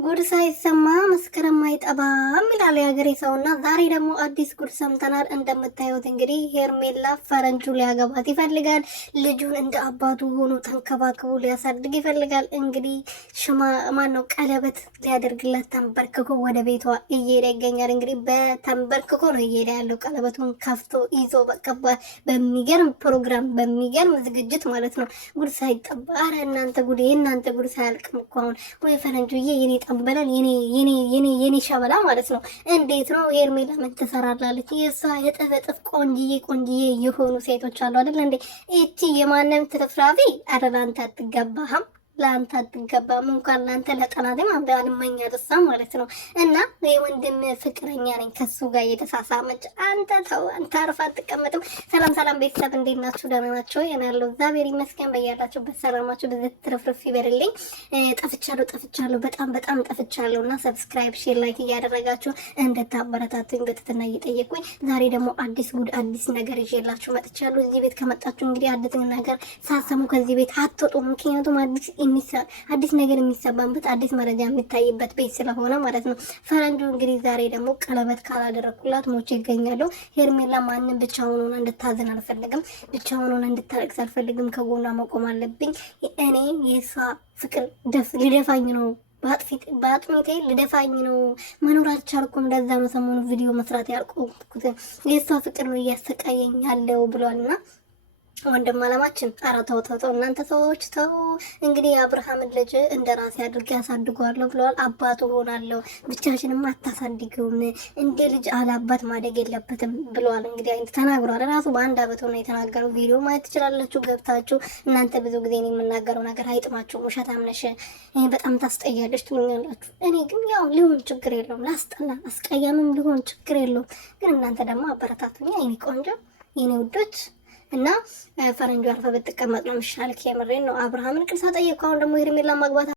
ጉድ ሳይሰማ መስከረም አይጠባም ይላል የሀገሬ ሰውና፣ ዛሬ ደግሞ አዲስ ጉድ ሰምተናል። እንደምታዩት እንግዲህ ሄርሜላ ፈረንጁ ሊያገባት ይፈልጋል። ልጁን እንደ አባቱ ሆኖ ተንከባክቦ ሊያሳድግ ይፈልጋል። እንግዲህ ማነው ቀለበት ሊያደርግላት ተንበርክኮ ወደ ቤቷ እየሄደ ይገኛል። እንግዲህ በተንበርክኮ ነው እየሄደ ያለው፣ ቀለበቱን ከፍቶ ይዞ በቀባ በሚገርም ፕሮግራም በሚገርም ዝግጅት ማለት ነው። ጉድ ሳይጠባ አረ እናንተ ጉድ የእናንተ ጉድ ሳያልቅም እኮ አሁን ወይ ፈረንጁዬ የኔ ጠንበላል የኔ ሸበላ ማለት ነው። እንዴት ነው ሄርሜላ ምን ትሰራላለች? የሷ የጥፍጥፍ ቆንጅዬ የሆኑ ሴቶች አሉ አይደል እንዴ? እቺ የማንም ትርፍራፊ አረላንተ አትገባህም፣ ለአንተ አትገባም። እንኳን ለአንተ ለጠላቴም አልመኛ ደሳ ማለት ነው። እና የወንድም ፍቅረኛ ነኝ ከሱ ጋር እየተሳሳመች አንተ ተው፣ አንተ አርፋ አትቀመጥም። ሰላም ቤተሰብ እንዴት ናችሁ? ደህና ናቸው ያለው እግዚአብሔር ይመስገን። በያላችሁበት ሰላማችሁ ብዙ ትርፍርፍ ይበልልኝ። ጠፍቻለሁ በጣም ጠፍቻለሁ እና ሰብስክራይብ፣ ሼር፣ ላይክ እያደረጋችሁ እንድታበረታቱኝ በትህትና እየጠየቁኝ ዛሬ ደግሞ አዲስ ጉድ አዲስ ነገር ይዤላችሁ መጥቻለሁ። እዚህ ቤት ከመጣችሁ እንግዲህ አዲስ ነገር ሳሰሙ ከዚህ ቤት አትወጡም። ምክንያቱም አዲስ ነገር የሚሰባበት አዲስ መረጃ የሚታይበት ቤት ስለሆነ ማለት ነው። ፈረንጁ እንግዲህ ዛሬ ደግሞ ቀለበት ካላደረኩላት ሞቼ ይገኛለሁ። ሄርሜላ ማንም ብቻውን ሆና እንድታዝን አልፈልግም፣ ብቻውን ሆና እንድታለቅስ አልፈልግም። ከጎኗ መቆም አለብኝ። እኔ የሷ ፍቅር ሊደፋኝ ነው፣ በአጥሚቴ ልደፋኝ ነው። መኖር አልቻልኩም። ለዛ ነው ሰሞኑ ቪዲዮ መስራት ያልቆምኩት። የሷ ፍቅር ነው እያሰቃየኝ ያለው ብሏልና ወንድም አለማችን ኧረ ተው እናንተ ሰዎች ተው። እንግዲህ የአብርሃምን ልጅ እንደ ራሴ አድርጌ ያሳድገዋለሁ ብለዋል። አባቱ ሆናለሁ ብቻሽንም አታሳድገውም፣ እንደ ልጅ አላባት ማደግ የለበትም ብለዋል። እንግዲህ አይነት ተናግሯል። ራሱ በአንድ አመት ሆነ የተናገረው። ቪዲዮ ማየት ትችላላችሁ ገብታችሁ። እናንተ ብዙ ጊዜ ነው የምናገረው ነገር አይጥማችሁም። ውሸታም ነሽ፣ በጣም ታስጠያለሽ ትሉኛላችሁ። እኔ ግን ያው ሊሆን ችግር የለውም፣ ላስጠላ አስቀያምም ሊሆን ችግር የለውም። ግን እናንተ ደግሞ አበረታቱኝ የኔ ቆንጆ የኔ ውዶች። እና ፈረንጁ አርፈ ብትቀመጥ ነው የሚሻል። የምሬን ነው። አብርሃምን ቅርሳ ጠየቀው። አሁን ደግሞ ሄርሜላ ማግባት